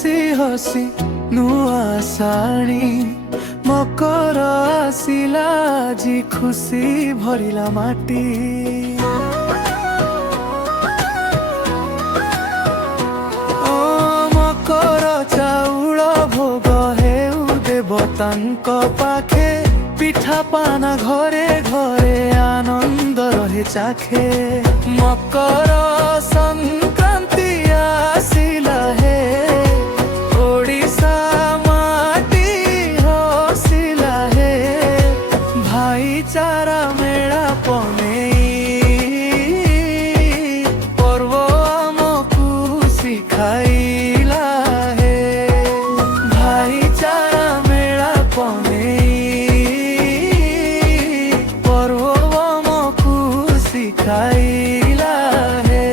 हसी हसी नुआ साणी मकर आसिला जी खुशी भरिला माटी। ओ मकर चाउल भोग हेउ देवतांक पाखे पिठा पाना घरे घरे आनंद रहे चाखे। मकर संक्रांति आसिला हे ओडिशा माटी हसिला हे भाईचारा मेला पनेई पर्व आमकु शिखाइला हे भाईचारा मेला पनेई पर्व आमकु शिखाइला हे।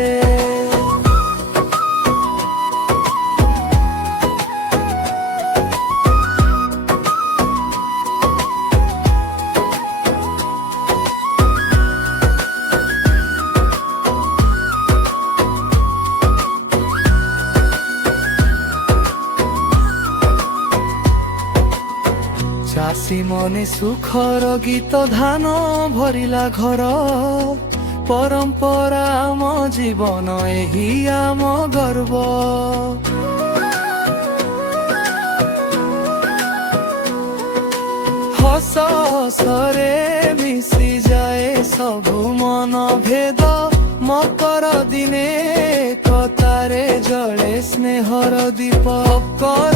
चाषी मने सुखर गीत धान भरिला घर परंपरा आम जीवन एही आम गर्व। हस हसरे मिसी जाए सबु मन भेद मकर दिने कतारे जले स्नेहर दीप कर